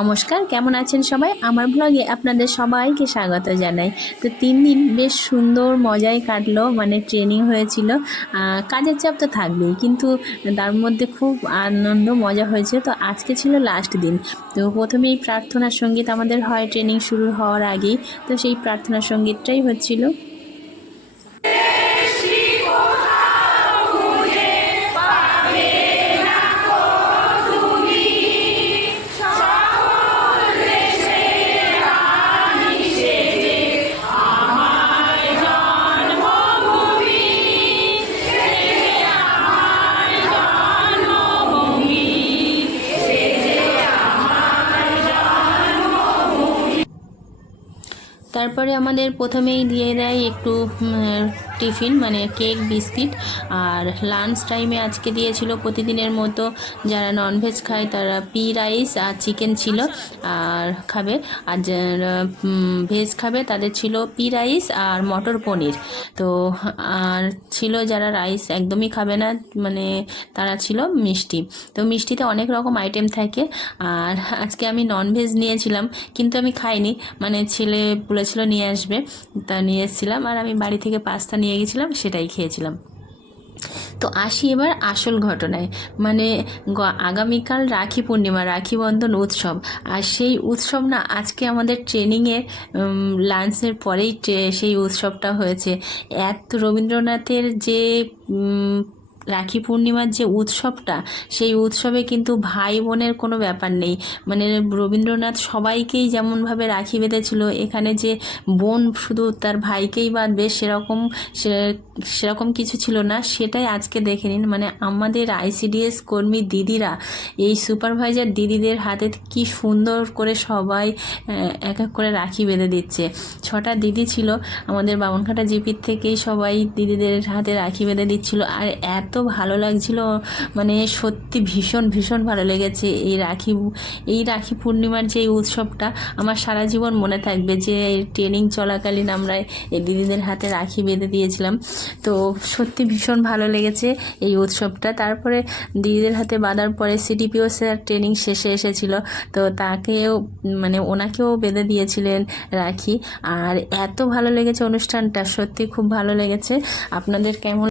নমস্কার, কেমন আছেন সবাই? আমার ব্লগে আপনাদের সবাইকে স্বাগত জানাই। তো তিন দিন বেশ সুন্দর মজায় কাটলো মানে ট্রেনিং হয়েছিল। কাজের চাপ তো থাকবেই, কিন্তু তার মধ্যে খুব আনন্দ, মজা হয়েছে। তো আজকে ছিল লাস্ট দিন। তো প্রথমেই প্রার্থনা সংগীত আমাদের হয় ট্রেনিং শুরু হওয়ার আগেই। তো সেই প্রার্থনা সঙ্গীতটাই হচ্ছিল। তারপরে আমাদের প্রথমেই দিয়ে দেয় একটু টিফিন মানে কেক, বিস্কিট আর লাঞ্চ টাইমে আজকে দিয়েছিল প্রতিদিনের মতো যারা ননভেজ খায় তারা পি রাইস আর চিকেন ছিল আর খাবে। আর যারা ভেজ খাবে তাদের ছিল পি রাইস আর মটর পনির। তো আর ছিল যারা রাইস একদমই খাবে না মানে তারা ছিল মিষ্টি। তো মিষ্টিতে অনেক রকম আইটেম থাকে আর আজকে আমি ননভেজ নিয়েছিলাম, কিন্তু আমি খাইনি। মানে ছেলে বলেছিল নিয়ে আসবে, তা নিয়ে এসেছিলাম আর আমি বাড়ি থেকে পাস্তা নিয়ে গেছিলাম, সেটাই খেয়েছিলাম। তো আসি এবার আসল ঘটনায়। মানে আগামীকাল রাখি পূর্ণিমা, রাখি বন্ধন উৎসব। আর সেই উৎসব না, আজকে আমাদের ট্রেনিংয়ের লাঞ্চের পরেই সেই উৎসবটা হয়েছে। এত রবীন্দ্রনাথের যে রাখি পূর্ণিমার যে উৎসবটা, সেই উৎসবে কিন্তু ভাই বোনের কোনো ব্যাপার নেই। মানে রবীন্দ্রনাথ সবাইকেই যেমনভাবে রাখি বেঁধেছিল, এখানে যে বোন শুধু তার ভাইকেই বাঁধবে সেরকম সেরকম কিছু ছিল না, সেটাই আজকে দেখে নিন। মানে আমাদের আইসিডিএস কর্মী দিদিরা, এই সুপারভাইজার দিদিদের হাতে কি সুন্দর করে সবাই এক এক করে রাখি বেঁধে দিচ্ছে। ছটা দিদি ছিল, আমাদের বামনঘাটা জিপির থেকেই সবাই দিদিদের হাতে রাখি বেঁধে দিচ্ছিল। আর এত ভালো লাগছিল। মানে সত্যি ভীষণ ভীষণ ভালো লেগেছে এই রাখি এই রাখি পূর্ণিমার যে উৎসবটা। আমার সারা জীবন মনে থাকবে যে ট্রেনিং চলাকালীন আমরা এই দিদিদের হাতে রাখি বেঁধে দিয়েছিলাম। তো সত্যি ভীষণ ভালো লেগেছে এই উৎসবটা। তারপরে দিদিদের হাতে বাঁধার পরে সিডিপিও স্যার ট্রেনিং শেষে এসেছিল। তো তাকেও মানে ওনাকেও বেঁধে দিয়েছিলেন রাখি। আর এত ভালো লেগেছে অনুষ্ঠানটা, সত্যি খুব ভালো লেগেছে। আপনাদের কেমন